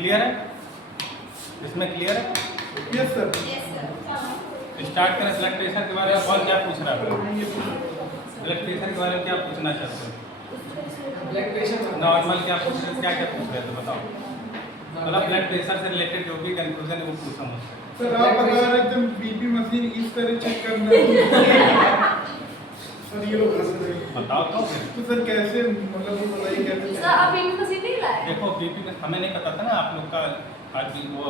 Clear है? इसमें clear है? Yes sir. स्टार्ट करें। ब्लड प्रेशर के बारे में और क्या पूछ रहा है? ब्लड प्रेशर के बारे में क्या पूछना चाहते हो? ब्लड प्रेशर नॉर्मल क्या पूछ रहे हो? क्या क्या पूछ रहे थे बताओ। मतलब ब्लड प्रेशर से रिलेटेड जो भी कंफ्यूजन है वो पूछो मुझसे। सर आप बता रहे थे बीपी मशीन इस तरह चेक करना है। सर ये लोग हंस रहे हैं। बताओ तो फिर। तो सर कैसे मतलब वो बताइए कैसे check सर आप बीपी मशीन नहीं लाए? देखो बीपी का हमें नहीं पता था ना आप लोग का आज भी वो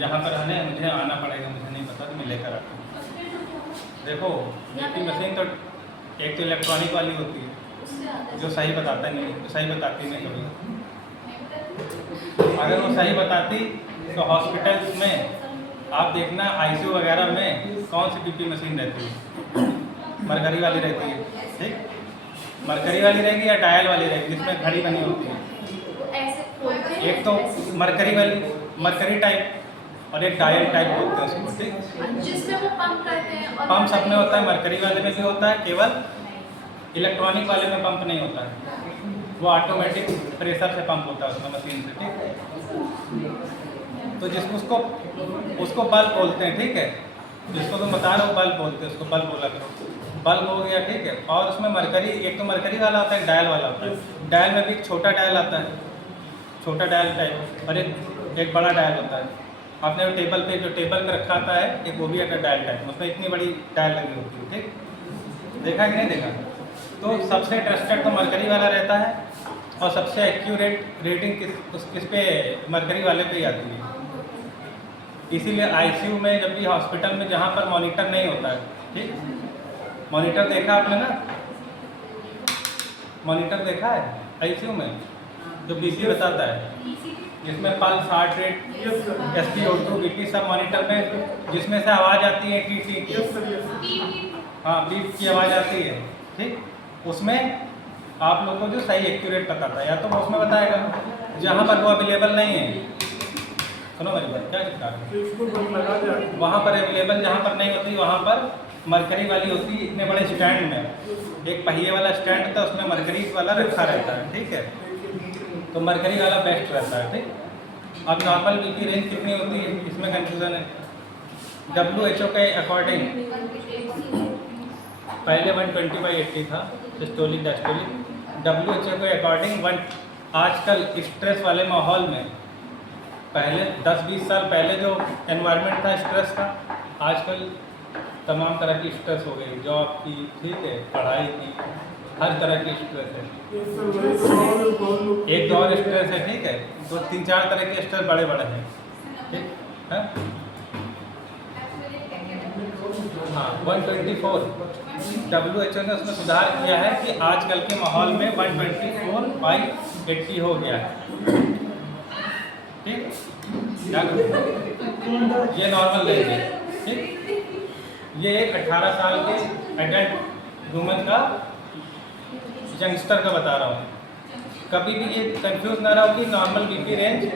यहाँ पर रहने मुझे आना पड़ेगा, मुझे नहीं पता तो मैं लेकर आता हूँ। देखो बीपी मशीन तो एक तो इलेक्ट्रॉनिक वाली होती है जो सही बताता नहीं, जो सही बताती नहीं कभी। अगर वो सही बताती तो हॉस्पिटल्स में आप देखना आईसीयू वगैरह में कौन सी बीपी मशीन रहती है? मरकरी वाली रहती है, ठीक? मरकरी वाली रहेगी या डायल वाली रहेगी जिसमें घड़ी बनी होती है? एक तो मरकरी वाली, मरकरी टाइप, और एक डायल टाइप बोलते हैं उसको, ठीक? जिसमें वो पंप करते हैं और पंप सब में होता है, मरकरी वाले में भी होता है, केवल इलेक्ट्रॉनिक वाले में पंप नहीं होता है। वो ऑटोमेटिक प्रेशर से पंप होता है उसमें मशीन से, ठीक? तो जिसको उसको बल्ब बोलते हैं, ठीक है? जिसको तुम बता रहे हो बल्ब बोलते हैं, उसको बल्ब बोला करो। बल्ब हो गया, ठीक है? और उसमें मरकरी, एक तो मरकरी वाला होता है, एक डायल वाला होता है। डायल में भी एक छोटा डायल आता है, छोटा डायल टाइप, और एक बड़ा डायल होता है। आपने वो टेबल पे जो टेबल पे रखा आता है एक वो भी एक डायल टाइप, उसमें इतनी बड़ी डायल लगी होती है, ठीक? देखा कि नहीं देखा? तो सबसे ट्रस्टेड तो मरकरी वाला रहता है, और सबसे एक्यूरेट रेटिंग किस पे? मरकरी वाले पे ही आती है। इसीलिए आईसीयू में जब भी हॉस्पिटल में जहाँ पर मॉनिटर नहीं होता है, ठीक? मॉनिटर देखा आपने ना? मॉनिटर देखा है आईसीयू में जो बीपी बताता है, जिसमें pulse, heart rate, SpO2, BP सब मॉनिटर में, जिसमें से आवाज़ आती है टीटी, यस सर यस। हाँ बीप की आवाज़ आती है, ठीक? उसमें आप लोग को जो सही एक्यूरेट बताता है, या तो वो उसमें बताएगा जहाँ पर वो अवेलेबल नहीं है। सुनो मेरी बात, क्या लिखा है? इसको बंद लगा दिया। वहाँ पर अवेलेबल जहाँ पर नहीं होती वहाँ पर मरकरी वाली होती है। इतने बड़े स्टैंड में एक पहिए वाला स्टैंड होता है, उसमें मरकरी वाला रखा रहता है, ठीक है? तो मरकरी वाला बेस्ट रहता है, ठीक? अब नॉर्मल बीपी रेंज कितनी होती है इसमें कंफ्यूजन है। WHO के अकॉर्डिंग पहले 120/80 था सिस्टोलिक डायस्टोलिक। WHO के अकॉर्डिंग आजकल स्ट्रेस वाले माहौल में, पहले 10-20 साल पहले जो एनवायरनमेंट था स्ट्रेस का, आजकल तमाम तरह की स्ट्रेस हो गई, जॉब की, ठीक है, पढ़ाई की, हर तरह की स्ट्रेस है। एक तो और स्ट्रेस है, ठीक है? तो 3-4 तरह के स्ट्रेस बड़े बड़े हैं, ठीक है? हाँ 124 WHO ने उसमें सुधार किया है कि आजकल के माहौल में 124/80 हो गया है, ठीक? क्या ये नॉर्मल रेंज है, ठीक? ये एक 18 साल के एडल्ट वुमन का, यंगस्टर का बता रहा हूँ। कभी भी ये कंफ्यूज ना रहो कि नॉर्मल बीपी रेंज,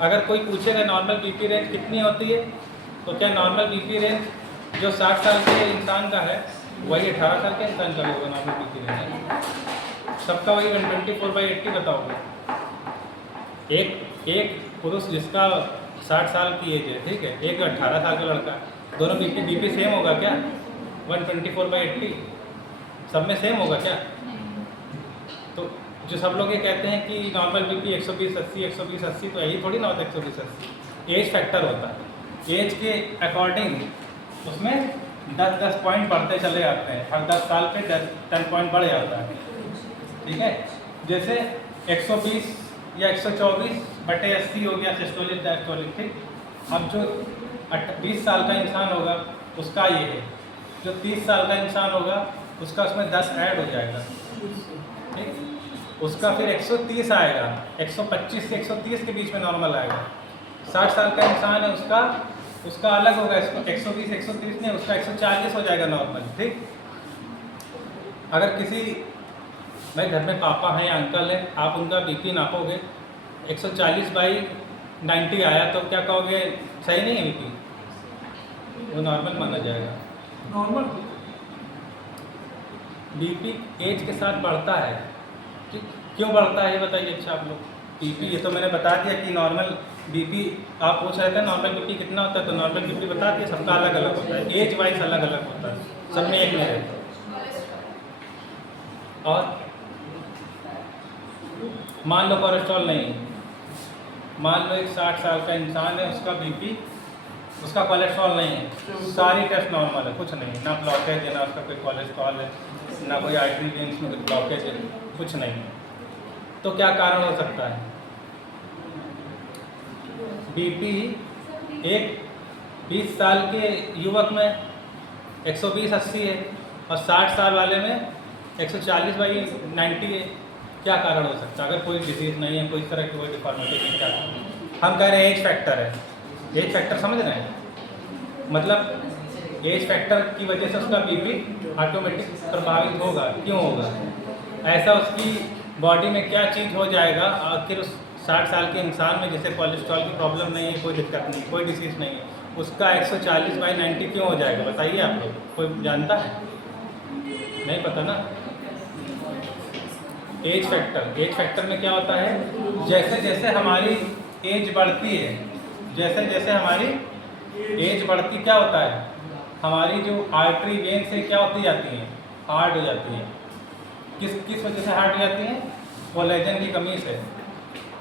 अगर कोई पूछेगा नॉर्मल बीपी रेंज कितनी होती है, तो क्या नॉर्मल बीपी रेंज जो 60 साल के इंसान का है वही 18 साल के इंसान का होगा नॉर्मल बीपी रेंज? सबका वही 124/80 बताओगे। एक पुरुष जिसका 60 साल की एज है, ठीक है, एक 18 साल का लड़का, दोनों बीपी सेम होगा क्या? 124/80 सब में सेम होगा क्या? तो जो सब लोग ये कहते हैं कि नॉर्मल बीपी 120/80 120/80, तो यही थोड़ी ना होता है 120/80। एज फैक्टर होता है, एज के अकॉर्डिंग उसमें 10 पॉइंट बढ़ते चले जाते हैं, हर 10 साल पे 10 पॉइंट बढ़ जाता है, ठीक है? जैसे 120 या 124/80 हो गया सिस्टोलिक डायस्टोलिक, ठीक? अब जो 20 साल का इंसान होगा उसका ये है, जो 30 साल का इंसान होगा उसका उसमें 10 ऐड हो जाएगा, ठीक? उसका फिर 130 आएगा, 125 से 130 के बीच में नॉर्मल आएगा। 60 साल का इंसान है उसका अलग होगा, इसको 120-130 नहीं, उसका 140 हो जाएगा नॉर्मल, ठीक? अगर किसी भाई घर में पापा हैं या अंकल है, आप उनका बीपी नापोगे, 140/90 आया तो क्या कहोगे? सही नहीं है बीपी, वो नॉर्मल माना जाएगा। नॉर्मल बीपी एज के साथ बढ़ता है, क्यों बढ़ता है ये बताइए अच्छा आप लोग। बीपी ये तो मैंने बता दिया कि नॉर्मल बीपी आप पूछ रहे थे नॉर्मल बीपी कितना होता है, तो नॉर्मल बीपी बता दिया, सबका अलग अलग होता है, एज वाइज अलग अलग होता है, सब में एक नहीं रहता। और मान लो कोलेस्ट्रॉल नहीं है, मान लो एक 60 साल का इंसान है, उसका बीपी, उसका कोलेस्ट्रॉल नहीं है, सारी टेस्ट नॉर्मल है, कुछ नहीं, ना ब्लॉकेज है, ना उसका कोई कोलेस्ट्रॉल है, ना कोई आर्टरी वेन्स में कोई ब्लॉकेज है, कुछ नहीं है। तो क्या कारण हो सकता है? बीपी एक 20 साल के युवक में 120/80 है और 60 साल वाले में 140/90 है। क्या कारण हो सकता है? अगर कोई डिजीज़ नहीं है, कोई तरह की कोई डिफॉर्मिटी नहीं, क्या हम कह रहे हैं एज फैक्टर है। एज फैक्टर समझ रहे हैं? मतलब एज फैक्टर की वजह से उसका बीपी ऑटोमेटिक प्रभावित होगा। क्यों होगा? ऐसा उसकी बॉडी में क्या चीज़ हो जाएगा आखिर उस 60 साल के इंसान में, जैसे कोलेस्ट्रॉल की प्रॉब्लम नहीं है, कोई दिक्कत नहीं, कोई डिसीज़ नहीं है, उसका 140/90 क्यों हो जाएगा? बताइए आप लोग, कोई जानता है? नहीं पता ना। एज फैक्टर में क्या होता है, जैसे जैसे हमारी एज बढ़ती है, जैसे जैसे हमारी एज बढ़ती, क्या होता है, हमारी जो आर्टरी वेन से क्या होती जाती हैं, हार्ड हो जाती हैं। किस किस वजह से हार्ड हो जाती हैं? कोलेजन की कमी से।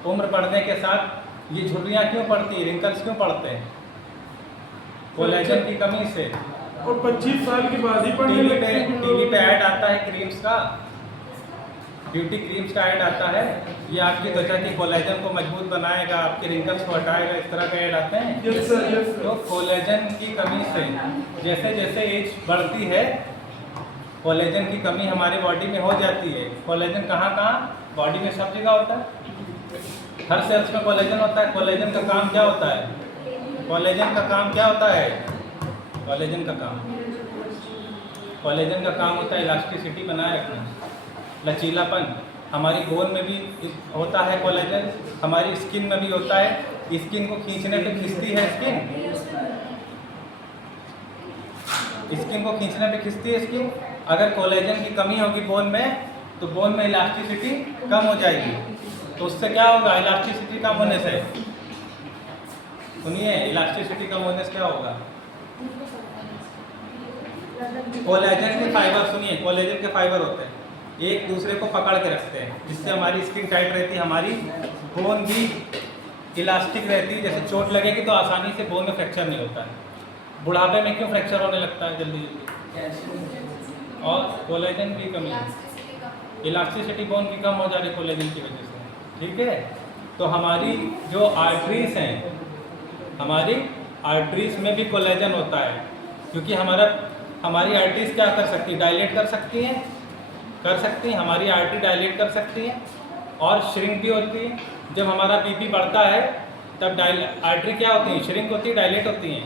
उम्र बढ़ने के साथ ये झुर्रियाँ क्यों पड़ती हैं, रिंकल्स क्यों पड़ते हैं? कोलेजन की कमी से। और 25 साल के बाद ही पढ़ने लगते हैं। टीवी पे ऐड आता है क्रीम्स का, ब्यूटी क्रीम्स का ऐड आता है, ये आपकी त्वचा की कोलेजन को मजबूत बनाएगा, आपके रिंकल्स को हटाएगा, इस तरह के ऐड आते हैं। Yes sir, yes sir. तो कोलेजन की कमी से जैसे जैसे एज बढ़ती है, कोलेजन की कमी हमारी बॉडी में हो जाती है। कोलेजन कहाँ कहाँ? बॉडी में सब जगह होता है, हर सेल्स में कोलेजन होता है। कोलेजन का काम क्या होता है? कोलेजन का काम क्या होता है? कोलेजन का काम होता है इलास्टिसिटी बनाए रखना, लचीलापन। हमारी बोन में भी होता है कोलेजन, हमारी स्किन में भी होता है। स्किन को खींचने पे खिंचती है स्किन। अगर कोलेजन की कमी होगी बोन में, तो बोन में इलास्टिसिटी कम हो जाएगी। तो उससे क्या होगा? इलास्टिसिटी कम होने से, सुनिए, इलास्टिसिटी कम होने से क्या होगा? कोलेजन के फाइबर, सुनिए, कोलेजन के फाइबर होते हैं, एक दूसरे को पकड़ के रखते हैं, जिससे हमारी स्किन टाइट रहती है, हमारी बोन भी इलास्टिक रहती है। जैसे चोट लगेगी तो आसानी से बोन में फ्रैक्चर नहीं होता है। बुढ़ापे में क्यों फ्रैक्चर होने लगता है जल्दी? और कोलेजन की कमी, इलास्टिसिटी बोन की कम हो जा रही कोलेजन की वजह से। ठीक है, तो हमारी जो आर्टरीज हैं, हमारी आर्टरीज में भी कोलेजन होता है, क्योंकि हमारी आर्टरीज क्या कर सकती है? डायलेट कर सकती हैं, हमारी आर्टरी डायलेट कर सकती हैं और श्रिंक भी होती है। जब हमारा बीपी बढ़ता है तब आर्टरी क्या होती है? श्रिंक होती है, डायलेट होती हैं।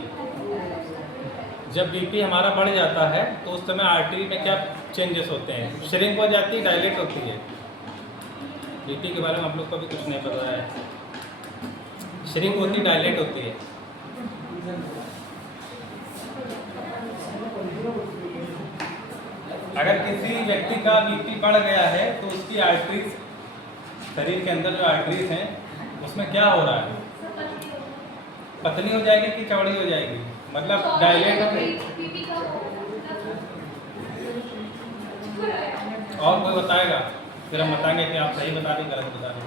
जब बीपी हमारा बढ़ जाता है तो उस समय आर्टरी में क्या चेंजेस होते हैं? श्रिंक हो जाती है, डायलेट होती है। बीपी के बारे में आप लोग को भी कुछ नहीं पता है। श्रिंक होती, डायलेट होती है। अगर किसी व्यक्ति का बीपी बढ़ गया है तो उसकी आर्टरीज, शरीर के अंदर जो आर्टरीज हैं, उसमें क्या हो रहा है? पतली हो जाएगी कि चौड़ी हो जाएगी? मतलब डायलेट हो गई। और कोई बताएगा? फिर हम बताएंगे कि आप सही बता रहे, गलत बता रहे।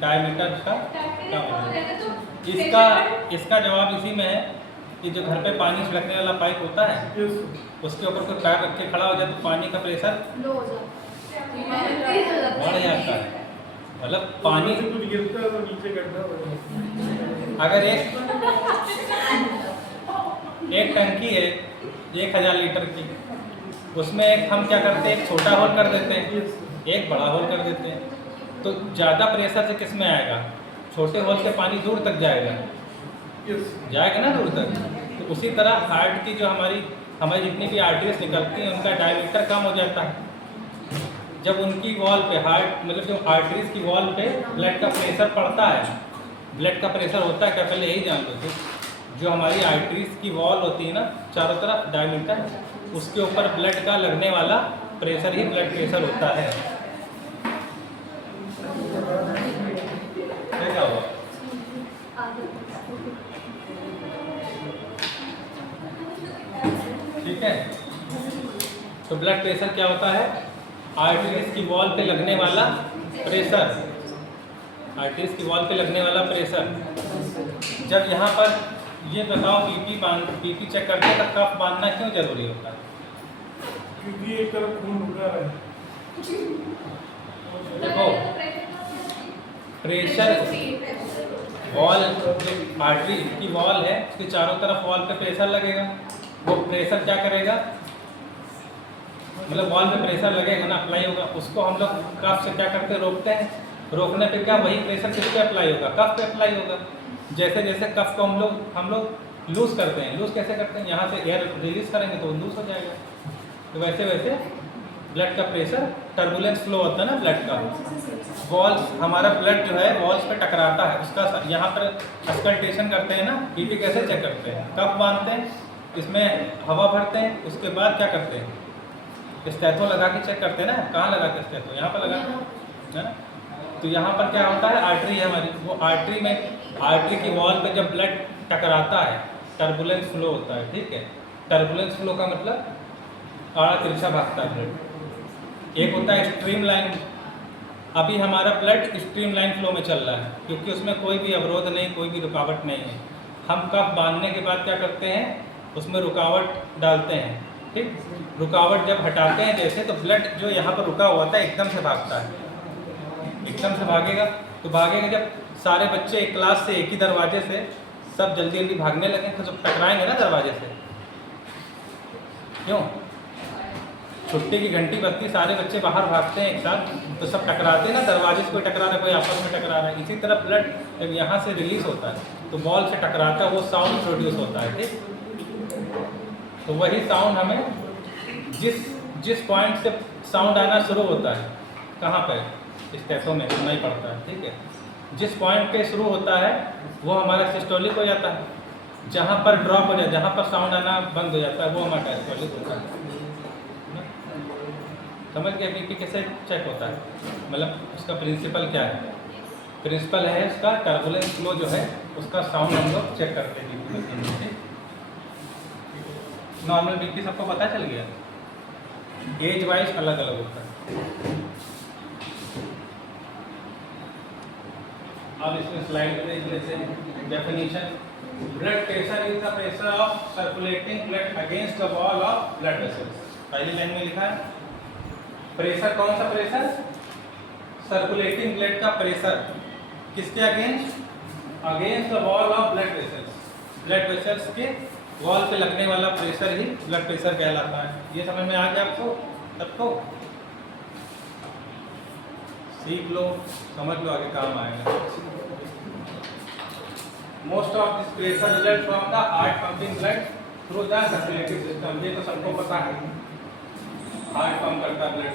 डायमीटर का क्या होता है? इसका जवाब इसी में है कि जो घर पे पानी छिड़कने वाला पाइप होता है, उसके ऊपर कोई पैर रख के खड़ा हो जाए तो पानी का प्रेशर बढ़ जाता है। मतलब पानी गिरता है तो नीचे गड्ढा हो जाता है। अगर एक टंकी है 1000 लीटर की, उसमें हम क्या करते हैं? एक छोटा होल कर देते हैं, एक बड़ा होल कर देते हैं। तो ज़्यादा प्रेशर से किस में आएगा? छोटे होल के पानी दूर तक जाएगा ना, दूर तक। तो उसी तरह हार्ट की जो हमारी जितनी भी आर्टरीज निकलती हैं, उनका डायमीटर कम हो जाता है। जब उनकी वॉल पे मतलब जो आर्टरीज की वॉल पे ब्लड का प्रेशर पड़ता है, ब्लड का प्रेशर होता है क्या? पहले यही जान लो। तो जो हमारी आर्टरीज की वॉल होती है ना, चारों तरफ डायमीटर, उसके ऊपर ब्लड का लगने वाला प्रेशर ही ब्लड प्रेशर होता है। क्या हुआ? ठीक है, तो ब्लड प्रेशर क्या होता है? आर्टरीज की वॉल पे लगने वाला प्रेशर, आर्टरीज की वॉल पे लगने वाला प्रेशर। जब यहाँ पर ये बताओ बीपी चेक करते हैं तो कफ बांधना क्यों जरूरी होता है? क्योंकि एक तरफ खून रुका है। देखो प्रेशर वॉल, जो आर्टरी की वॉल है उसके चारों तरफ वॉल पे प्रेशर लगेगा। वो प्रेशर क्या करेगा, मतलब वॉल पे प्रेशर लगेगा ना, अप्लाई होगा, उसको हम लोग कफ से क्या करते हैं, रोकते हैं। रोकने पे क्या वही प्रेशर किस पे अप्लाई होगा? कफ पे अप्लाई होगा। जैसे जैसे कफ को हम लोग लूज करते हैं, लूज कैसे करते हैं, यहाँ से एयर रिलीज करेंगे तो लूज हो जाएगा। तो वैसे वैसे ब्लड का प्रेशर, टर्बुलेंस फ्लो होता है ना ब्लड का, वॉल्स, हमारा ब्लड जो है वॉल्स पे टकराता है, उसका यहाँ पर अस्कल्टेशन करते हैं ना। बीपी कैसे चेक करते हैं? कफ बांधते हैं, इसमें हवा भरते हैं, उसके बाद क्या करते हैं, स्टेथो लगा के चेक करते हैं ना। कहाँ लगा के स्टेथो? यहाँ पर लगा है ना। तो यहाँ पर क्या होता है, आर्टरी है हमारी, वो आर्टरी में, आर्टरी की वॉल पे जब ब्लड टकराता है टर्बुलेंस फ्लो होता है। ठीक है, टर्बुलेंस फ्लो का मतलब आड़ा तिरछा भागता है ब्लड। एक होता है स्ट्रीम लाइन, अभी हमारा ब्लड स्ट्रीम लाइन फ्लो में चल रहा है क्योंकि उसमें कोई भी अवरोध नहीं, कोई भी रुकावट नहीं है। हम कफ बांधने के बाद क्या करते हैं, उसमें रुकावट डालते हैं। ठीक, रुकावट जब हटाते हैं जैसे, तो ब्लड जो यहाँ पर रुका हुआ था एकदम से भागता है, एकदम से भागेगा। तो भागेगा जब सारे बच्चे एक क्लास से एक ही दरवाजे से सब जल्दी जल्दी भागने लगे तो जब टकराएंगे ना दरवाजे से, क्यों? छुट्टी की घंटी बजती, सारे बच्चे बाहर भागते हैं एक साथ, तो सब टकराते हैं ना, दरवाजे से कोई टकरा रहा है, कोई आपस में टकरा रहा है। इसी तरह ब्लड जब यहाँ से रिलीज होता है तो बॉल से टकराता है, वो साउंड प्रोड्यूस होता है। ठीक, तो वही साउंड हमें जिस पॉइंट से साउंड आना शुरू होता है, कहाँ पर, स्टेथो में सुनाई पड़ता है। ठीक है, जिस पॉइंट पे शुरू होता है वो हमारा सिस्टोलिक हो जाता है, जहाँ पर ड्रॉप हो जाए, जहाँ पर साउंड आना बंद हो जाता है वो हमारा डायस्टोलिक होता है। समझ गए बीपी कैसे चेक होता है? मतलब उसका प्रिंसिपल क्या है? प्रिंसिपल है उसका टर्बुलेंस फ्लो जो है उसका साउंड हम लोग चेक करते हैं बीपी मशीन में। नॉर्मल बीपी सबको पता चल गया, एज वाइज अलग अलग होता है। अब इसमें स्लाइड में देख लेते हैं definition. Blood pressure is the pressure of circulating blood against the wall of blood vessels. पहली लाइन में लिखा है प्रेशर, कौन सा प्रेशर? सर्कुलेटिंग ब्लड का प्रेशर, किसके against? Against the wall of blood vessels. Blood vessels के वॉल पे लगने वाला प्रेशर ही ब्लड प्रेशर कहलाता है। ये समझ में आ गया आपको सबको? सीख लो, समझ लो, आगे काम आएगा। Most of this pressure result from the heart pumping blood through the circulatory system. ये तो सबको पता है, हार्ट पंप करता है ब्लड।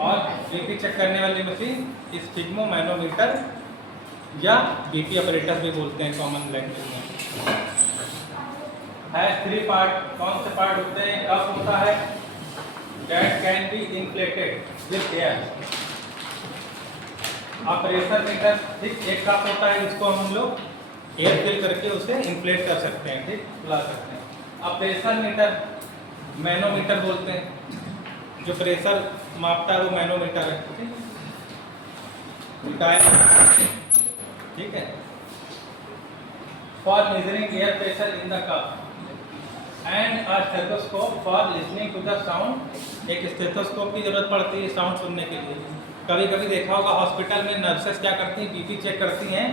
और बीपी चेक करने वाली मशीन स्फिग्मोमैनोमीटर या बीपी ऑपरेटर भी बोलते हैं कॉमन लैंग्वेज में। है 3 पार्ट। कौन से पार्ट होते हैं? कप होता है, that can be inflated with air। अब प्रेशर मीटर, ठीक, एक कप होता है जिसको हम लोग एयर फिल करके उसे इन्फ्लेट कर सकते हैं, ठीक, फुला सकते हैं। अब प्रेशर मीटर, मैनोमीटर बोलते हैं, जो प्रेशर मापता है वो मैनोमीटर है। ठीक है, for measuring air pressure in the cuff and a stethoscope for listening to the sound. एक स्टेथोस्कोप की जरूरत पड़ती है साउंड सुनने के लिए। कभी कभी देखा होगा हॉस्पिटल में नर्सेस क्या करती हैं, बीपी चेक करती हैं।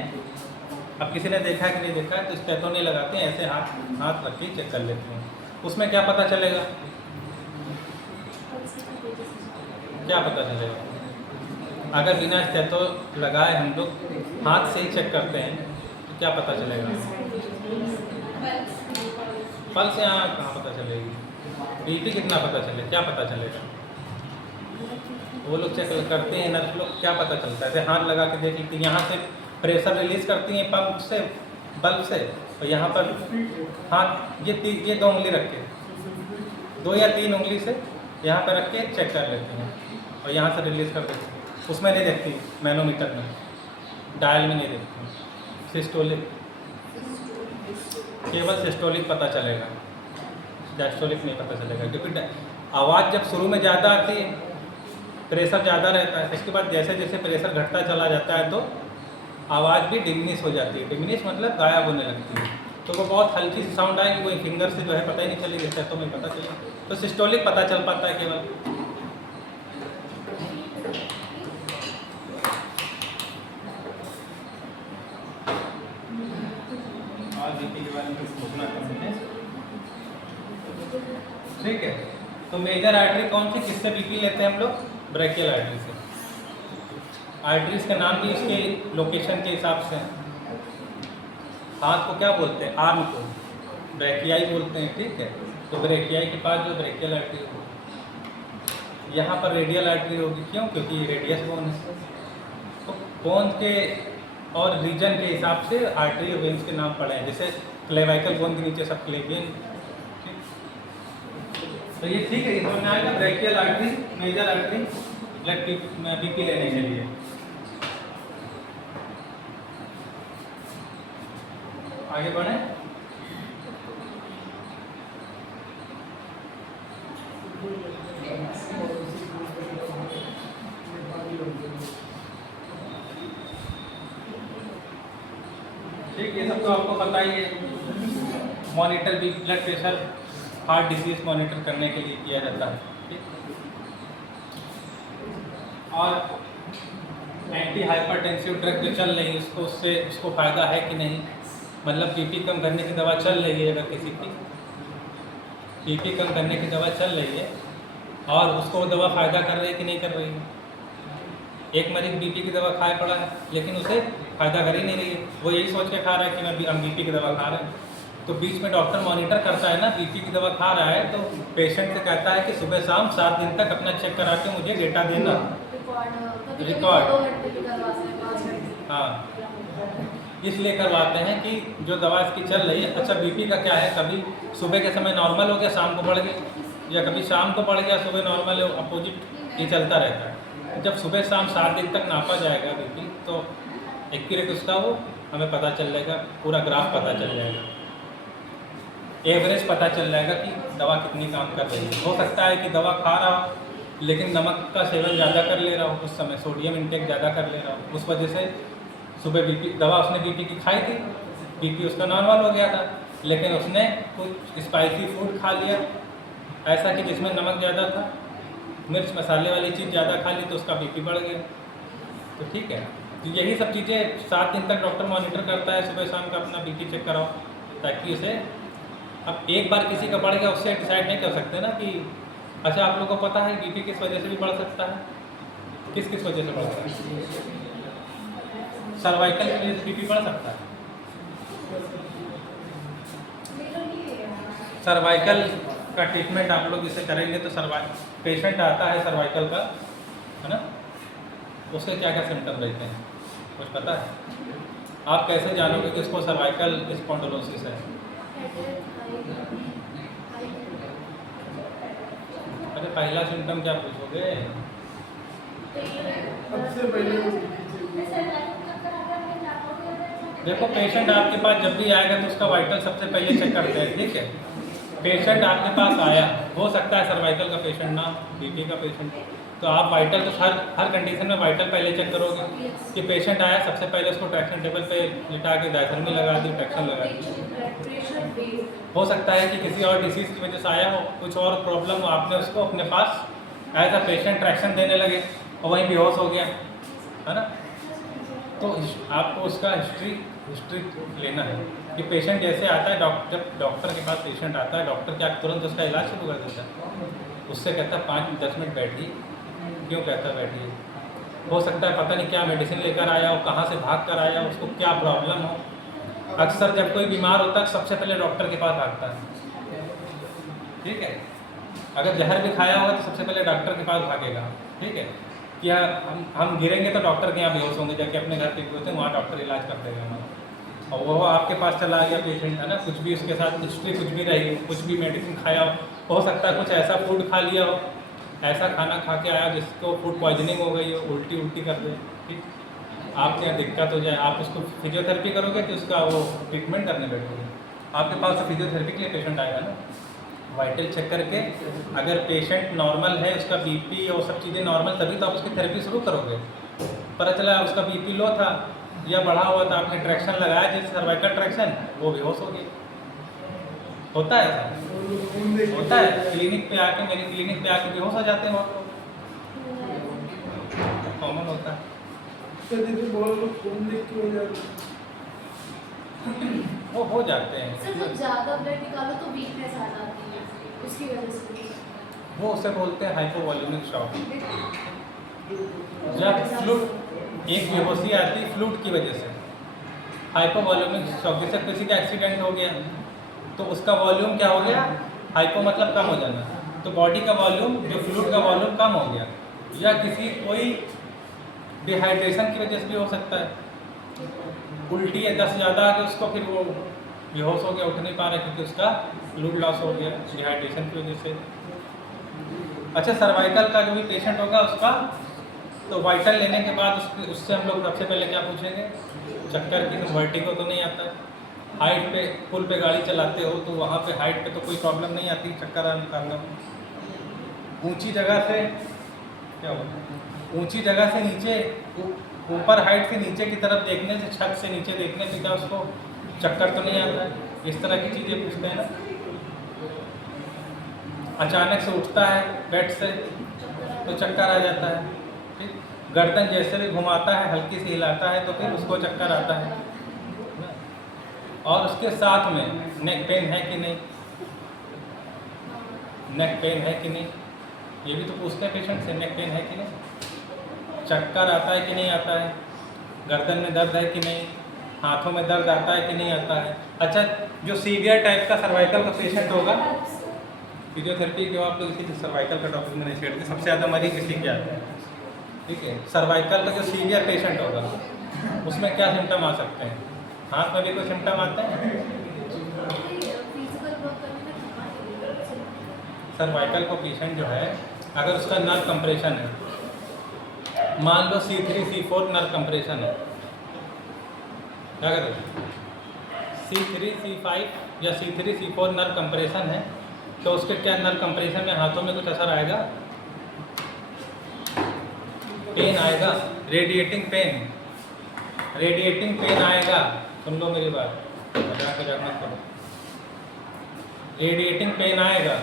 अब किसी ने देखा है कि नहीं देखा है, तो स्टेथो नहीं लगाते हैं, ऐसे हाथ रख के चेक कर लेते हैं। उसमें क्या पता चलेगा? क्या पता चलेगा? अगर बिना स्टेथो लगाए हम लोग हाथ से ही चेक करते हैं तो क्या पता चलेगा? पल्स से यहाँ कहाँ पता चलेगी? बीपी कितना पता चले, क्या पता चलेगा? वो लोग चेक करते हैं नर्स लोग, क्या पता चलता है? हाथ लगा के देख लेते हैं, यहाँ से प्रेशर रिलीज करती हैं पंप से, बल्ब से, और यहाँ पर हाथ ये 2 उंगली रख के, 2 या 3 उंगली से यहाँ पर रख के चेक कर लेते हैं और यहाँ से रिलीज़ कर देते हैं। उसमें नहीं देखती, मैनोमीटर में, डायल में नहीं देखती। सिस्टोलिक, केवल सिस्टोलिक पता चलेगा, डायस्टोलिक नहीं पता चलेगा, क्योंकि आवाज़ जब शुरू में ज़्यादा आती है, प्रेशर ज़्यादा रहता है, इसके बाद जैसे जैसे प्रेशर घटता चला जाता है तो आवाज़ भी डिमिनिश हो जाती है। डिमिनिश मतलब गायब होने लगती है, तो वो बहुत हल्की सी साउंड आएगी, वो फिंगर से जो है पता ही नहीं चलेगी, जैसे तो नहीं पता चलेगा। तो सिस्टोलिक पता चल पाता है केवल। और बीपी के बारे में कुछ पूछना चाहते हैं? ठीक है, तो मेजर आर्टरी कौन सी, किससे बीपी लेते हैं हम लोग? ब्रेकियल आर्टरी से। आर्टरीज का नाम भी इसके लोकेशन के हिसाब से है। हाथ को क्या बोलते हैं? आर्म को ब्रेकियाई बोलते हैं, ठीक है। तो ब्रेकियाई के पास जो ब्रेकियल आर्टरी होगी, यहाँ पर रेडियल आर्टरी होगी। क्यों? क्योंकि रेडियस बोन है। तो बोन के और रीजन के हिसाब से आर्टरी और वेन्स के नाम पड़े हैं, जैसे क्लेवाइकल बोन के नीचे सब क्लेवियन। तो ये ठीक है, इसमें आएगा brachial artery, major artery blood BP लेने के लिए। आगे बढ़े। ठीक, ये सब तो आपको पता ही है। मॉनिटर भी blood pressure, heart disease monitor करने के लिए किया जाता है, ठीक। और एंटी हाइपरटेंसिव ड्रग जो चल रही है, उसको फ़ायदा है कि नहीं, मतलब बीपी कम करने की दवा चल रही है, अगर किसी की बीपी कम करने की दवा चल रही है और उसको वो दवा फ़ायदा कर रही है कि नहीं कर रही है। एक मरीज बीपी की दवा खाए पड़ा है, लेकिन उसे फ़ायदा कर ही नहीं रही है, वो यही सोच के खा रहा है कि हम बीपी की दवा खा रहे हैं। तो बीच में डॉक्टर मॉनिटर करता है ना, बीपी की दवा खा रहा है, तो पेशेंट से कहता है कि सुबह शाम 7 दिन तक अपना चेक करा के मुझे डेटा देना, रिकॉर्ड। हाँ, इसलिए करवाते हैं कि जो दवा इसकी चल रही है। अच्छा, बीपी का क्या है, कभी सुबह के समय नॉर्मल हो गया, शाम को बढ़ गया, या कभी शाम को बढ़ गया, सुबह नॉर्मल हो, अपोजिट ये चलता रहता है। जब सुबह शाम 7 दिन तक नापा जाएगा बीपी, तो एक्यूरेट उसका वो हमें पता चल जाएगा, पूरा ग्राफ पता चल जाएगा, एवरेज पता चल जाएगा कि दवा कितनी काम कर रही है। हो सकता है कि दवा खा रहा हो लेकिन नमक का सेवन ज़्यादा कर ले रहा हो, उस समय सोडियम इंटेक ज़्यादा कर ले रहा हो, उस वजह से सुबह बीपी, दवा उसने बीपी की खाई थी, बीपी उसका नॉर्मल हो गया था, लेकिन उसने कुछ स्पाइसी फूड खा लिया ऐसा कि जिसमें नमक ज़्यादा था, मिर्च मसाले वाली चीज़ ज़्यादा खा ली, तो उसका बीपी बढ़ गया। तो ठीक है, तो यही सब चीज़ें 7 दिन तक डॉक्टर मॉनिटर करता है, सुबह शाम का अपना बीपी चेक कराओ, ताकि उसे, अब एक बार किसी का बढ़ गया उससे डिसाइड नहीं कर सकते ना कि अच्छा, आप लोगों को पता है बीपी किस वजह से भी बढ़ सकता है, किस किस वजह से बढ़ता है? सर्वाइकल की वजह से बीपी बढ़ सकता है। सर्वाइकल का ट्रीटमेंट आप लोग इसे करेंगे तो पेशेंट आता है सर्वाइकल का, है ना, उसके क्या क्या सिम्टम रहते हैं, कुछ पता है? आप कैसे जानोगे कि उसको सर्वाइकल स्पॉन्डिलोसिस है? अरे पहला सिम्टम क्या पूछोगे? सबसे पहले देखो, पेशेंट आपके पास जब भी आएगा तो उसका वाइटल सबसे पहले चेक करते हैं, ठीक है। पेशेंट आपके पास आया, हो सकता है सर्वाइकल का पेशेंट ना, बीपी का पेशेंट, तो आप वाइटल तो हर कंडीशन में वाइटल पहले चेक करोगे कि पेशेंट आया, सबसे पहले उसको ट्रैक्शन टेबल पे लिटा के डायथर्मी लगा दी, ट्रैक्शन लगा दी। हो सकता है कि किसी और डिसीज़ की वजह से आया हो, कुछ और प्रॉब्लम हो, आपने उसको अपने पास एज अ पेशेंट ट्रैक्शन देने लगे और वहीं बेहोश हो गया, है ना। तो आपको उसका हिस्ट्री लेना है कि पेशेंट जैसे आता है, जब डॉक्टर के पास पेशेंट आता है, डॉक्टर क्या तुरंत उसका इलाज शुरू कर देता है, उससे कहता है 5-10 मिनट बैठिए। क्यों कहता है बैठिए? हो सकता है पता नहीं क्या मेडिसिन लेकर आया हो, कहाँ से भाग कर आया हो, उसको क्या प्रॉब्लम हो। अक्सर जब कोई बीमार होता है सबसे पहले डॉक्टर के पास भागता है, ठीक है। अगर जहर भी खाया होगा तो सबसे पहले डॉक्टर के पास भागेगा, ठीक है। क्या हम गिरेंगे तो डॉक्टर के यहाँ बेहोश होंगे, जाके अपने घर पे होते हैं, वहाँ डॉक्टर इलाज कर देगा हमारा। और वो आपके पास चला गया पेशेंट, है ना, कुछ भी उसके साथ हिस्ट्री कुछ भी रही, कुछ भी मेडिसिन खाया हो सकता है कुछ ऐसा फूड खा लिया हो ऐसा खाना खा के आया जिसको फूड पॉइजनिंग हो गई हो, उल्टी उल्टी कर दे, ठीक, आपके यहाँ दिक्कत हो जाए, आप उसको फिजियोथेरेपी करोगे कि उसका वो ट्रीटमेंट करने बैठोगे? आपके पास तो फिजियोथेरेपी के लिए पेशेंट आएगा ना, वाइटल चेक करके अगर पेशेंट नॉर्मल है, उसका बीपी और सब चीज़ें नॉर्मल, तभी तो आप उसकी थेरेपी शुरू करोगे। पता चला उसका बीपी लो था या बढ़ा हुआ था, आपने ट्रैक्शन लगाया जैसे सर्वाइकल ट्रैक्शन, वो बेहोश हो गई। होता है ऐसा, होता है। क्लिनिक पे आके, मेरी क्लिनिक पे आके बेहोश हो जाते हैं बहुत लोग, कॉमन होता है। बहुत लोग फोन देख के हो जाते वो हो जाते हैं। सर जब ज़्यादा ब्लड निकालो तो वीकनेस आ जाती है, उसकी वजह से वो उसे बोलते हैं हाइपोवॉल्यूमिक शॉक। जब फ्लूट, एक बेहोशी आती है फ्लूट की वजह से, हाइपोवॉल्यूमिक शॉक। जैसे किसी का एक्सीडेंट हो गया तो उसका वॉल्यूम क्या हो गया, हाइपो मतलब कम हो जाना, तो बॉडी का वॉल्यूम, जो फ्लूट का वॉल्यूम कम हो गया। या किसी कोई डिहाइड्रेशन की वजह से भी हो सकता है, उल्टी है 10 ज़्यादा आ गया उसको, फिर वो बेहोश हो गया, उठ नहीं पा रहा क्योंकि उसका फ्लूइड लॉस हो गया डिहाइड्रेशन की वजह से। अच्छा, सर्वाइकल का जो भी पेशेंट होगा उसका तो वाइटल लेने के बाद उससे हम लोग सबसे पहले क्या पूछेंगे, चक्कर की वर्टिगो तो नहीं आता है? हाइट पे, पुल पे गाड़ी चलाते हो तो वहाँ पे हाइट पे तो कोई प्रॉब्लम नहीं आती चक्कर निकालने में। ऊंची जगह से क्या होता है, ऊंची जगह से नीचे, ऊपर हाइट से नीचे की तरफ देखने से, छत से नीचे देखने से क्या उसको चक्कर तो नहीं आता है? इस तरह की चीज़ें पूछते हैं ना। अचानक से उठता है बेड से तो चक्कर आ जाता है, ठीक, गर्दन जैसे भी घुमाता है, हल्की से हिलाता है तो फिर उसको चक्कर आता है। और उसके साथ में नेक पेन है कि नहीं, नेक पेन है कि नहीं, ये भी तो पूछते हैं पेशेंट से, नेक पेन है कि नहीं, चक्कर आता है कि नहीं आता है, गर्दन में दर्द है कि नहीं, हाथों में दर्द आता है कि नहीं आता है। अच्छा, जो सीवियर टाइप का सर्वाइकल का पेशेंट होगा, फिजियोथेरेपी के आप लोग इसी सर्वाइकल का टॉपिक में नहीं छेड़ते, सबसे ज़्यादा मरीज इसी के आते हैं, ठीक है। सर्वाइकल का जो सीवियर पेशेंट होगा उसमें क्या सिम्टम आ सकते हैं, हाथ में भी कोई सिम्टम आते हैं? सर्वाइकल का पेशेंट जो है, अगर उसका नर्व कंप्रेशन है, मान लो C3 C4 नर्व कंप्रेशन है, क्या करें, C3 C5 या C3 C4 नर्व कंप्रेशन है, तो उसके क्या नर्व कंप्रेशन में हाथों में कुछ असर आएगा, पेन आएगा, रेडिएटिंग पेन, रेडिएटिंग पेन आएगा। सुन लो मेरी बात, मजाक मत करो। रेडिएटिंग पेन आएगा,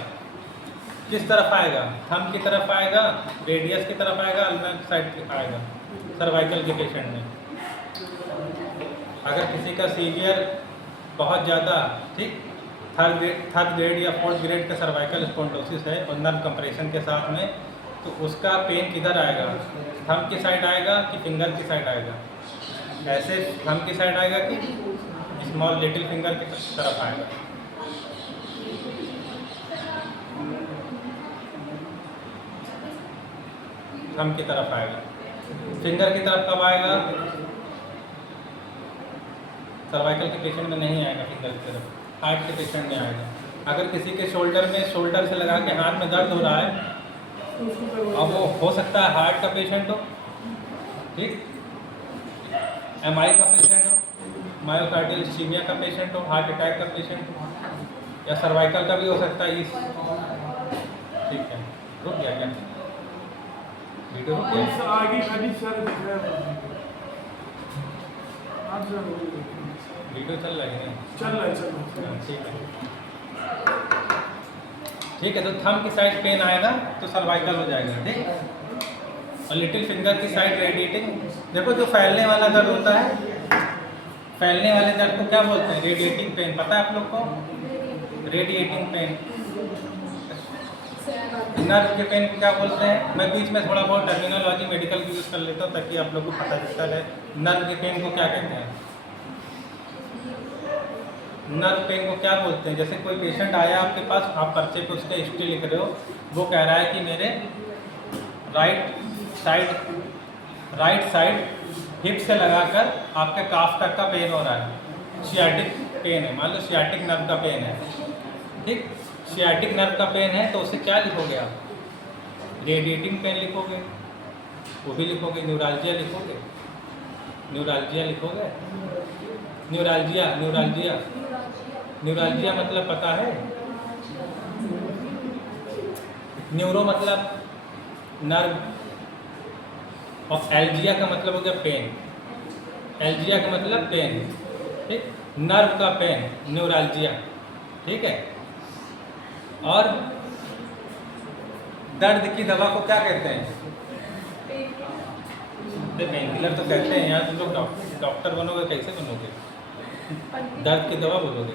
किस तरफ आएगा, थंब की तरफ आएगा, रेडियस की तरफ आएगा, अल्नर साइड आएगा सर्वाइकल के पेशेंट में। अगर किसी का सीवियर बहुत ज़्यादा, ठीक, थर्ड ग्रेड या फोर्थ ग्रेड का सर्वाइकल स्पॉन्डिलोसिस है और नर्व कंप्रेशन के साथ में, तो उसका पेन किधर आएगा, थंब की साइड आएगा कि फिंगर की साइड आएगा? ऐसे थंब की साइड आएगा कि स्मॉल लिटिल फिंगर की तरफ आएगा? थंब की तरफ आएगा। फिंगर की तरफ कब आएगा? सर्वाइकल के पेशेंट में नहीं आएगा फिंगर की तरफ, हार्ट के पेशेंट में आएगा। अगर किसी के शोल्डर में, शोल्डर से लगा के हाथ में दर्द हो रहा है, अब वो हो सकता है हार्ट का पेशेंट हो, ठीक, MI का पेशेंट हो, मायोकार्डियल इस्कीमिया का पेशेंट हो, हार्ट अटैक का पेशेंट हो, या सर्वाइकल का भी हो सकता है। इस ठीक है, रुक गया क्या वीडियो, रुक गया? आगे खाली सर दिख रहा है, आप सर वीडियो चल रहा है नहीं? चल रहा है। ठीक है, ठीक है। तो थंब की साइड पेन आएगा तो सर्वाइकल हो जाएगा, ठीक। और लिटिल फिंगर की साइड रेडिएटिंग, देखो जो फैलने वाला दर्द होता है, फैलने वाले दर्द को क्या बोलते हैं? Radiating pain. पता है आप लोग को? Radiating pain. नर्व के पेन को क्या बोलते हैं? मैं बीच में थोड़ा बहुत टर्मिनोलॉजी मेडिकल की यूज़ कर लेता हूँ ताकि आप लोग को पता चलता है नर्व के पेन को क्या कहते हैं। नर्व पेन को क्या बोलते हैं? जैसे कोई पेशेंट आया आपके पास, आप पर्चे पे उसका हिस्ट्री लिख रहे हो, वो कह रहा है कि मेरे राइट साइड हिप से लगाकर आपके काफ तक का पेन हो रहा है, सियाटिक पेन है, मान लो सियाटिक नर्व का पेन है, ठीक। सियाटिक नर्व का पेन है तो उससे क्या लिखोगे आप? रेडिएटिंग पेन लिखोगे, वो भी लिखोगे। न्यूरालजिया लिखोगे, न्यूरालजिया लिखोगे। न्यूरालजिया न्यूरालजिया न्यूरालजिया मतलब पता है? न्यूरो मतलब नर्व, और एल्जिया का मतलब हो गया पेन। एल्जिया का मतलब पेन, ठीक, नर्व का पेन न्यूरालजिया, ठीक है। और दर्द की दवा को क्या कहते हैं? पेन किलर तो कहते हैं यार, तुम लोग डॉक्टर बनोगे कैसे बनोगे? दर्द की दवा बोलोगे।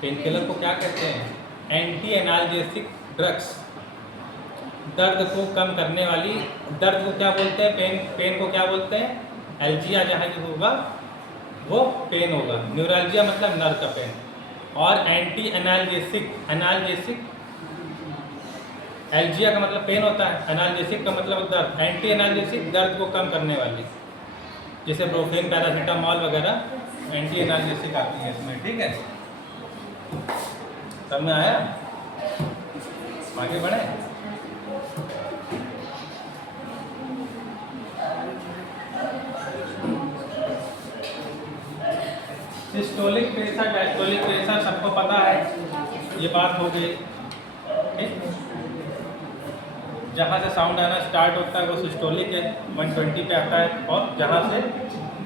पेन किलर को क्या कहते हैं? एंटी एनाल्जेसिक ड्रग्स, दर्द को कम करने वाली। दर्द को क्या बोलते हैं? पेन को क्या बोलते हैं? एल्जिया जहाँ होगा वो पेन होगा। न्यूरालजिया मतलब नर्व का पेन। और एंटी एनाल्जेसिक एल्जिया का मतलब पेन होता है, एनाल्जेसिक का मतलब दर्द। एंटी एनाल्जेसिक दर्द को कम करने वाली, जैसे ब्रोफेन, पैरासीटामॉल वगैरह एंटी एनाल्जेसिक आती है इसमें, ठीक है। सब में आया? आगे बढ़े। सिस्टोलिक प्रेशर, डायस्टोलिक प्रेशर सबको पता है, ये बात हो गई, ठीक। जहाँ से साउंड आना स्टार्ट होता है वो सिस्टोलिक है, 120 पे आता है, और जहाँ से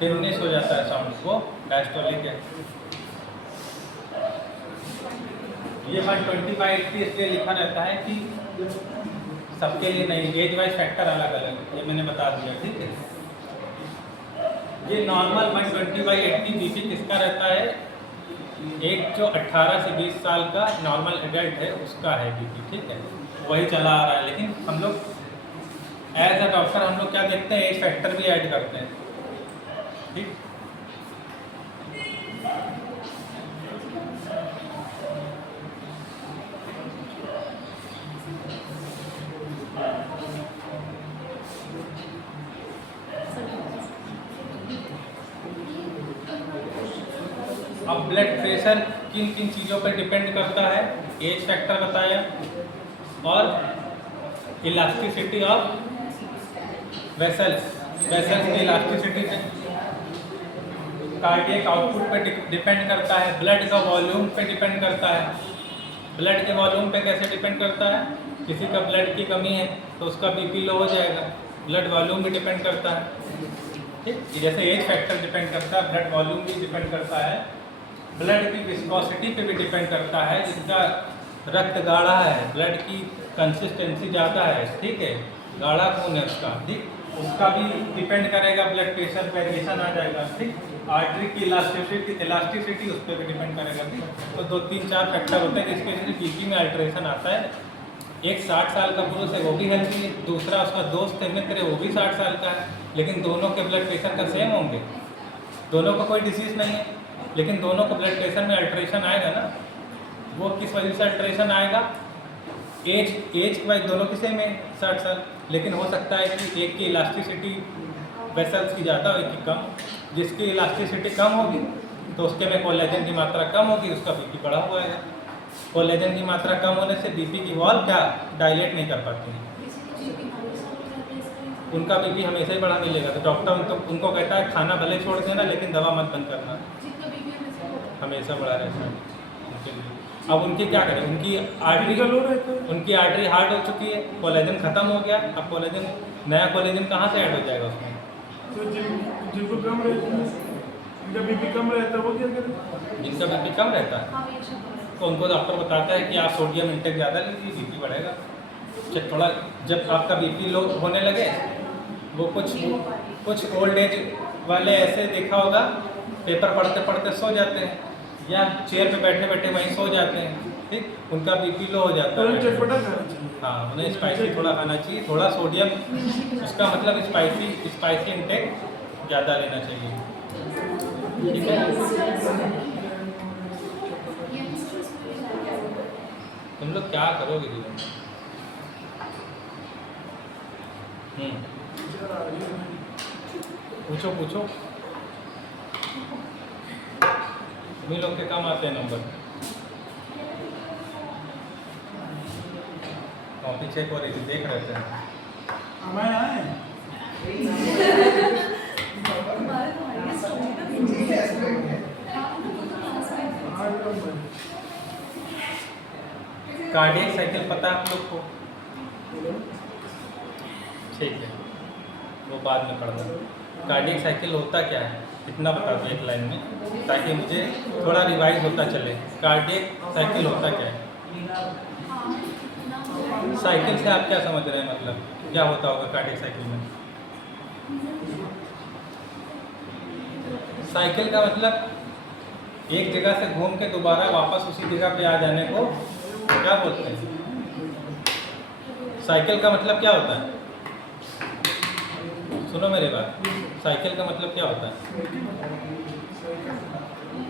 डिमिनिश हो जाता है साउंड वो डायस्टोलिक है। ये 120/80 इसलिए लिखा रहता है कि सबके लिए नहीं, एज वाइज फैक्टर अलग अलग, ये मैंने बता दिया, ठीक है। ये नॉर्मल 120/80 बीपी किसका रहता है? एक जो 18 से 20 साल का नॉर्मल एडल्ट है उसका है बीपी, ठीक है, वही चला आ रहा है। लेकिन हम लोग एज अ डॉक्टर हम लोग क्या देखते हैं? एज फैक्टर भी ऐड करते हैं, ठीक। अब ब्लड प्रेशर किन किन चीज़ों पर डिपेंड करता है? एज फैक्टर बताया, और इलास्टिसिटी ऑफ वेसल्स की इलास्टिसिटी पे, कार्डियक आउटपुट पे डिपेंड करता है, ब्लड का वॉल्यूम पे डिपेंड करता है। ब्लड के वॉल्यूम पे कैसे डिपेंड करता है? किसी का ब्लड की कमी है तो उसका बीपी लो हो जाएगा, ब्लड वॉल्यूम भी डिपेंड करता है, ठीक। जैसे एज फैक्टर डिपेंड करता है, ब्लड वॉल्यूम भी डिपेंड करता है, ब्लड की विस्कोसिटी पे भी डिपेंड करता है। जिसका रक्त गाढ़ा है, ब्लड की कंसिस्टेंसी ज़्यादा है, ठीक है, गाढ़ा खून है उसका, ठीक, उसका भी डिपेंड करेगा, ब्लड प्रेशर वेरिएशन आ जाएगा, ठीक। आर्टरी की इलास्टिसिटी उस पर भी डिपेंड करेगा, ठीक। तो 2-3-4 फैक्टर होते हैं जिसकी वजह से बीपी में अल्ट्रेशन आता है। एक 60 साल का पुरुष है वो भी हेल्थी है, दूसरा उसका दोस्त है, मित्र है, वो भी 60 साल का है, लेकिन दोनों के ब्लड प्रेशर का सेम होंगे? दोनों का कोई डिसीज़ नहीं है, लेकिन दोनों को ब्लड प्रेशर में अल्ट्रेशन आएगा ना। वो किस वजह से अल्ट्रेशन आएगा? एज वाइज दोनों की सेम है 60 साल, लेकिन हो सकता है कि एक की इलास्टिसिटी वेसल्स की ज़्यादा और एक की कम। जिसकी इलास्टिसिटी कम होगी तो उसके में कोलेजन की मात्रा कम होगी, उसका बीपी बढ़ा हुआ है। कोलेजन की मात्रा कम होने से बीपी की वॉल्व क्या डायलेट नहीं कर पाती है, उनका बीपी हमेशा ही बढ़ा मिलेगा। तो डॉक्टर उनको कहता है खाना भले छोड़ देना लेकिन दवा मत बंद करना, हमेशा बढ़ा रहता है उनके लिए। अब उनकी क्या करें? उनकी आर्टरी हार्ड हो चुकी है, कोलेजन खत्म हो गया, अब कोलेजन, नया कोलेजन कहाँ से ऐड हो जाएगा उसमें? तो जिनको कम रहता है, जिनका बीपी कम रहता है वो क्या करें? जिनका बीपी कम रहता है तो उनको डॉक्टर बताता है कि आप सोडियम इंटेक ज़्यादा लीजिए, बीपी बढ़ेगा। जब थोड़ा जब आपका बीपी लो होने लगे, वो कुछ ओल्ड एज वाले ऐसे देखा होगा, पेपर पढ़ते पढ़ते सो जाते हैं या चेयर पे बैठे बैठे वहीं सो जाते हैं, ठीक, उनका बीपी लो हो जाता है। चटपटा खाना चाहिए। हाँ, उन्हें स्पाइसी थोड़ा खाना चाहिए, थोड़ा सोडियम, उसका मतलब स्पाइसी इंटेक ज़्यादा लेना चाहिए, ठीक है। तुम लोग क्या करोगे जीवन में? पूछो तुम्हीं लोग के काम आते हैं नंबर। कॉपी चेक हो रही थी, देख रहे थे। मैं आए हमारे तुम्हारी स्टोरी तो नीचे है। हाँ, वो तो क्लास में। आज कब बजे? कार्डियक साइकिल पता है आप लोग को? ठीक है, वो बाद में पढ़ना। कार्डियक साइकिल होता क्या है इतना बता दो एक लाइन में, ताकि मुझे थोड़ा रिवाइज होता चले। कार्डियक साइकिल होता क्या है? साइकिल से आप क्या समझ रहे हैं, मतलब क्या होता होगा कार्डियक साइकिल में? साइकिल का मतलब एक जगह से घूम के दोबारा वापस उसी जगह पे आ जाने को क्या बोलते हैं? साइकिल का मतलब क्या होता है? सुनो मेरी बात, साइकिल का मतलब क्या होता है?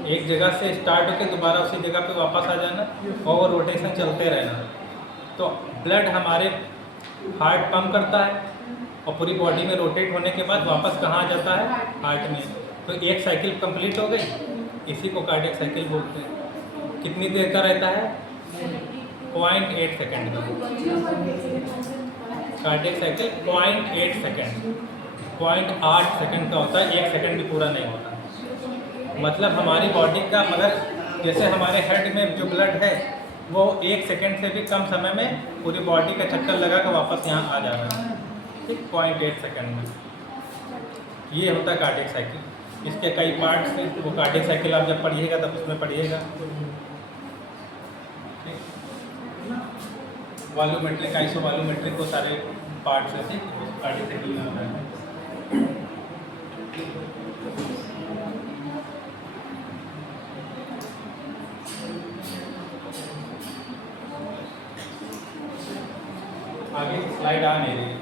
एक जगह से स्टार्ट होकर दोबारा उसी जगह पे वापस आ जाना और वो रोटेशन चलते रहना। तो ब्लड हमारे हार्ट पंप करता है और पूरी बॉडी में रोटेट होने के बाद वापस कहाँ आ जाता है? हार्ट में। तो एक साइकिल कंप्लीट हो गई, इसी को कार्डियक साइकिल बोलते हैं। कितनी देर का रहता है? 0.8 सेकेंड का। कार्डियक साइकिल 0.8 सेकेंड, 0.8 सेकेंड का होता है, 1 सेकेंड भी पूरा नहीं होता। मतलब हमारी बॉडी का, मगर जैसे हमारे हेड में जो ब्लड है वो 1 सेकेंड से भी कम समय में पूरी बॉडी का चक्कर लगा कर वापस यहाँ आ जा रहा है, ठीक, 0.8 सेकेंड में। ये होता है कार्डियक साइकिल। इसके कई पार्ट्स हैं, वो कार्डियक साइकिल आप जब पढ़िएगा तब उसमें पढ़िएगा। वॉल्यूमेट्रिक, आइसोवॉल्यूमेट्रिक, वो सारे पार्ट्स हैं, ठीक, कार्डियक साइकिल में आता है। आगे स्लाइड आ नहीं रही।